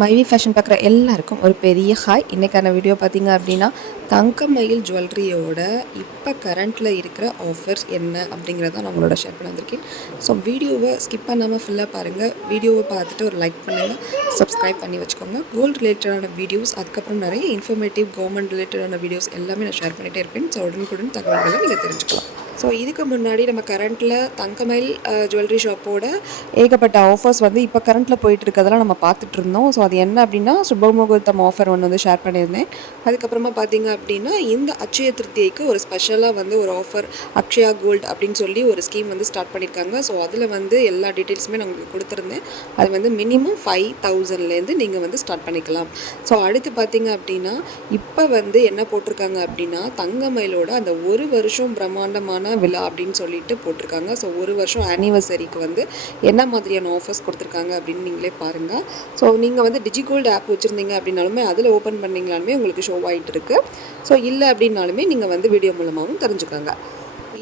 மைவி ஃபேஷன் பார்க்குற எல்லாருக்கும் ஒரு பெரிய ஹாய். இன்றைக்கான வீடியோ பார்த்திங்க அப்படின்னா தங்கமயில் ஜுவல்லரியோட இப்போ கரண்ட்டில் இருக்கிற ஆஃபர்ஸ் என்ன அப்படிங்கிறத நான் உங்களோட ஷேர் பண்ண வந்திருக்கேன். ஸோ வீடியோவை ஸ்கிப் பண்ணாமல் ஃபுல்லாக பாருங்கள். வீடியோவை பார்த்துட்டு ஒரு லைக் பண்ணுங்கள், சப்ஸ்கிரைப் பண்ணி வச்சுக்கோங்க. கோல்டு ரிலேட்டடான வீடியோஸ், அதுக்கப்புறம் நிறைய இன்ஃபர்மேட்டிவ் கவர்மெண்ட் ரிலேட்டடான வீடியோஸ் எல்லாமே நான் ஷேர் பண்ணிகிட்டே இருப்பேன். ஸோ உடனுக்குடன் தகவல்களை நீங்கள் தெரிஞ்சுக்கலாம். ஸோ இதுக்கு முன்னாடி நம்ம கரண்ட்டில் தங்கமயில் ஜுவல்லரி ஷாப்போட ஏகப்பட்ட ஆஃபர்ஸ் வந்து இப்போ கரண்ட்டில் போயிட்டு இருக்கிறதெல்லாம் நம்ம பார்த்துட்டு இருந்தோம். ஸோ அது என்ன அப்படின்னா சுபமுகூர்த்தம் ஆஃபர் ஒன்று வந்து ஷேர் பண்ணியிருந்தேன். அதுக்கப்புறமா பார்த்தீங்க அப்படின்னா இந்த அட்சய திருத்தியைக்கு ஒரு ஸ்பெஷலாக வந்து ஒரு ஆஃபர் அக்ஷயா கோல்டு அப்படின்னு சொல்லி ஒரு ஸ்கீம் வந்து ஸ்டார்ட் பண்ணியிருக்காங்க. ஸோ அதில் வந்து எல்லா டீட்டெயில்ஸுமே நான் உங்களுக்கு கொடுத்துருந்தேன். அது வந்து மினிமம் 5000லேருந்து நீங்கள் வந்து ஸ்டார்ட் பண்ணிக்கலாம். ஸோ அடுத்து பார்த்தீங்க அப்படின்னா இப்போ வந்து என்ன போட்டிருக்காங்க அப்படின்னா தங்கமயிலோட அந்த ஒரு வருஷம் பிரம்மாண்டமான விழா அப்படின்னு சொல்லிட்டு போட்டிருக்காங்க. ஸோ ஒரு வருஷம் ஆனிவர்சரிக்கு வந்து என்ன மாதிரியான ஆஃபர்ஸ் கொடுத்துருக்காங்க அப்படின்னு நீங்களே பாருங்கள். ஸோ நீங்கள் வந்து டிஜிகோல்டு ஆப் வச்சுருந்தீங்க அப்படின்னாலுமே அதில் ஓப்பன் பண்ணிங்களாலுமே உங்களுக்கு ஷோ ஆகிட்டு இருக்குது. ஸோ இல்லை அப்படின்னாலுமே நீங்கள் வந்து வீடியோ மூலமாகவும் தெரிஞ்சுக்கோங்க.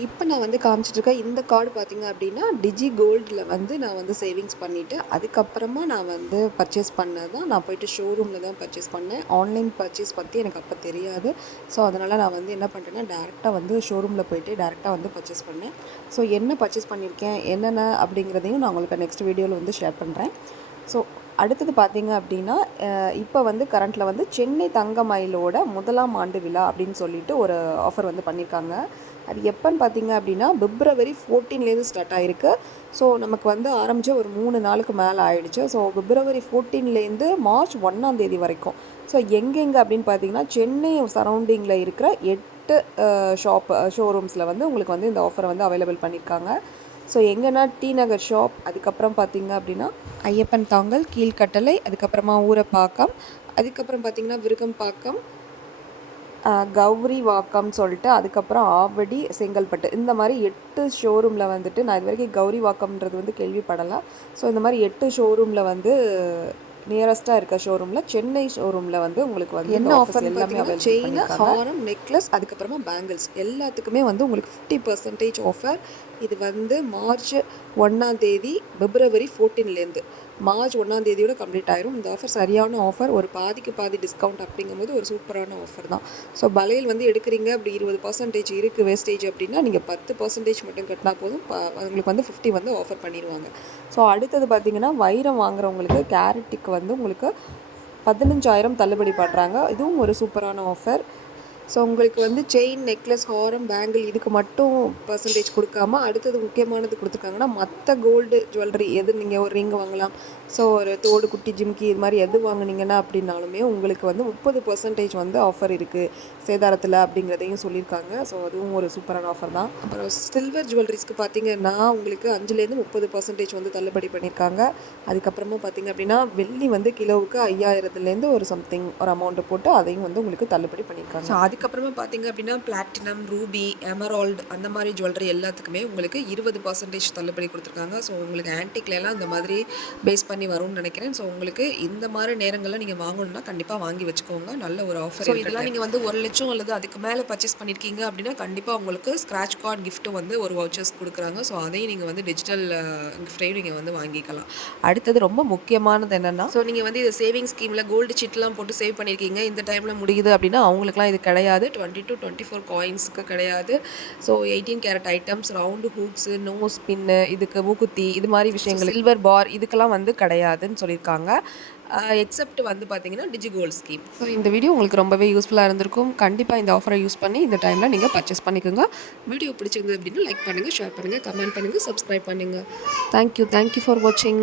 இப்போ நான் வந்து காமிச்சிட்ருக்கேன் இந்த கார்டு பார்த்திங்க அப்படின்னா டிஜி கோல்டில் வந்து நான் வந்து சேவிங்ஸ் பண்ணிவிட்டு அதுக்கப்புறமா நான் வந்து பர்ச்சேஸ் பண்ணது தான். நான் போய்ட்டு ஷோரூமில் தான் பர்ச்சேஸ் பண்ணேன். ஆன்லைன் பர்ச்சேஸ் பற்றி எனக்கு அப்போ தெரியாது. ஸோ அதனால் நான் வந்து என்ன பண்ணுறேன்னா டேரெக்டாக வந்து ஷோரூமில் போய்ட்டு டேரெக்டாக வந்து பர்ச்சேஸ் பண்ணேன். ஸோ என்ன பர்ச்சேஸ் பண்ணியிருக்கேன் என்னென்ன அப்படிங்கிறதையும் நான் உங்களுக்கு நெக்ஸ்ட் வீடியோவில் வந்து ஷேர் பண்ணுறேன். ஸோ அடுத்தது பார்த்தீங்க அப்படின்னா இப்போ வந்து கரண்ட்டில் வந்து சென்னை தங்கமயிலோட 1ஆம் ஆண்டு விழா அப்படின்னு சொல்லிட்டு ஒரு ஆஃபர் வந்து பண்ணியிருக்காங்க. அது எப்போன்னு பார்த்தீங்க அப்படின்னா February 14லேருந்து ஸ்டார்ட் ஆகிருக்கு. ஸோ நமக்கு வந்து ஆரம்பித்த ஒரு 3 நாளுக்கு மேலே ஆகிடுச்சு. ஸோ February 14லேருந்து March 1ஆம் தேதி வரைக்கும். ஸோ எங்கெங்கே அப்படின்னு பார்த்தீங்கன்னா சென்னை சரௌண்டிங்கில் இருக்கிற 8 ஷோரூம்ஸில் வந்து உங்களுக்கு வந்து இந்த ஆஃபரை வந்து அவைலபிள் பண்ணியிருக்காங்க. ஸோ எங்கன்னா டி நகர் ஷாப், அதுக்கப்புறம் பார்த்திங்க அப்படின்னா ஐயப்பன் தாங்கல், கீழ்கட்டளை, அதுக்கப்புறமா ஊரப்பாக்கம், அதுக்கப்புறம் பார்த்திங்கன்னா விருகம்பாக்கம், கௌரி வாக்கம் சொல்லிட்டு, அதுக்கப்புறம் ஆவடி, செங்கல்பட்டு, இந்த மாதிரி 8 ஷோரூமில் வந்துட்டு நான் இது வரைக்கும் கௌரி வாக்கம்ன்றது வந்து கேள்விப்படலாம். ஸோ இந்த மாதிரி 8 ஷோரூமில் வந்து நியரஸ்ட்டாக இருக்க ஷோரூமில் சென்னை ஷோரூமில் வந்து உங்களுக்கு வந்து என்ன ஆஃபர் எல்லாமே அவைலபிள் செயின், ஹாரம், நெக்லஸ், அதுக்கப்புறமா பேங்கிள்ஸ் எல்லாத்துக்குமே வந்து உங்களுக்கு 50% ஆஃபர். இது வந்து மார்ச் 1ஆம் தேதி February 14லேருந்து மார்ச் 1ஆம் தேதியோட கம்ப்ளீட் ஆயிரும். இந்த ஆஃபர் சரியான ஆஃபர், ஒரு பாதிக்கு பாதி டிஸ்கவுண்ட் அப்படிங்கும்போது ஒரு சூப்பரான ஆஃபர் தான். ஸோ பலையில் வந்து எடுக்கிறீங்க அப்படி 20% இருக்குது வேஸ்டேஜ் அப்படின்னா நீங்கள் 10% மட்டும் கட்டினா போதும், உங்களுக்கு வந்து 50 வந்து ஆஃபர் பண்ணிடுவாங்க. ஸோ அடுத்தது பார்த்திங்கன்னா வைரம் வாங்குறவங்களுக்கு கேரட்டுக்கு வந்து உங்களுக்கு 15,000 தள்ளுபடி பண்ணுறாங்க. இதுவும் ஒரு சூப்பரான ஆஃபர். ஸோ உங்களுக்கு வந்து செயின், நெக்லஸ், ஹாரம், பேங்கிள் இதுக்கு மட்டும் பர்சன்டேஜ் கொடுக்காம அடுத்தது முக்கியமானது கொடுத்துருக்காங்கன்னா மற்ற கோல்டு ஜுவல்லரி எது நீங்கள் ஒரு ரிங் வாங்கலாம். ஸோ ஒரு தோடு, குட்டி, ஜிம்கி இது மாதிரி எது வாங்கினீங்கன்னா அப்படின்னாலுமே உங்களுக்கு வந்து 30% வந்து ஆஃபர் இருக்குது சேதாரத்தில் அப்படிங்கிறதையும் சொல்லியிருக்காங்க. ஸோ அதுவும் ஒரு சூப்பரான ஆஃபர் தான். அப்புறம் சில்வர் ஜுவல்லரிஸ்க்கு பார்த்திங்கன்னா உங்களுக்கு 5லேருந்து 30% வந்து தள்ளுபடி பண்ணியிருக்காங்க. அதுக்கப்புறமா பார்த்திங்க அப்படின்னா வெள்ளி வந்து கிலோவுக்கு 5000லேருந்து ஒரு சம்திங் ஒரு அமௌண்ட்டு போட்டு அதையும் வந்து உங்களுக்கு தள்ளுபடி பண்ணியிருக்காங்க. ஸோ அதுக்கப்புறமா பார்த்திங்க அப்படின்னா பிளாட்டினம், ரூபி, எமரால்டு அந்த மாதிரி ஜுவல்லரி எல்லாத்துக்குமே உங்களுக்கு 20% தள்ளுபடி கொடுத்துருக்காங்க. ஸோ உங்களுக்கு ஆன்டிக்லாம் இந்த மாதிரி பேஸ் பண்ணி வரும்னு நினைக்கிறேன். ஸோ உங்களுக்கு இந்த மாதிரி நேரங்களில் நீங்கள் வாங்கணும்னா கண்டிப்பாக வாங்கி வச்சுக்கோங்க. நல்ல ஒரு ஆஃபர். ஸோ இதெல்லாம் நீங்கள் வந்து 1 லட்சம் அல்லது அதுக்கு மேலே பர்ச்சேஸ் பண்ணியிருக்கீங்க அப்படின்னா கண்டிப்பாக உங்களுக்கு ஸ்க்ராட்ச் கார்டு கிஃப்ட்டும் வந்து ஒரு வவுச்சர்ஸ் கொடுக்குறாங்க. ஸோ அதையும் நீங்கள் வந்து டிஜிட்டல் கிஃப்டையும் நீங்கள் வந்து வாங்கிக்கலாம். அடுத்தது ரொம்ப முக்கியமானது என்னென்னா, ஸோ நீங்கள் வந்து இது சேவிங் ஸ்கீமில் கோல்டு சீட்லாம் போட்டு சேவ் பண்ணியிருக்கீங்க, இந்த டைமில் முடியுது அப்படின்னா அவங்களுக்குலாம் இது கிடையாது. 20 to 24 காயின்ஸுக்கு கிடையாது. So 18 carat items, round hooks, nose pin, இதுக்கு மூக்குத்தி, இது மாதிரி விஷயங்கள், சில்வர் பார் இதுக்கெல்லாம் வந்து கிடையாதுன்னு சொல்லியிருக்காங்க. எக்ஸப்ட் வந்து பார்த்தீங்கன்னா டிஜிகோல்டு ஸ்கீம். ஸோ இந்த வீடியோ உங்களுக்கு ரொம்பவே யூஸ்ஃபுல்லாக இருந்திருக்கும். கண்டிப்பாக இந்த ஆஃபரை யூஸ் பண்ணி இந்த டைமில் நீங்கள் பர்ச்சேஸ் பண்ணிக்கோங்க. வீடியோ பிடிச்சிருந்தது அப்படின்னா லைக் பண்ணுங்கள், ஷேர் பண்ணுங்கள், கமெண்ட் பண்ணுங்கள், சப்ஸ்கிரைப் பண்ணுங்கள். தேங்க்யூ ஃபார் வாட்சிங்.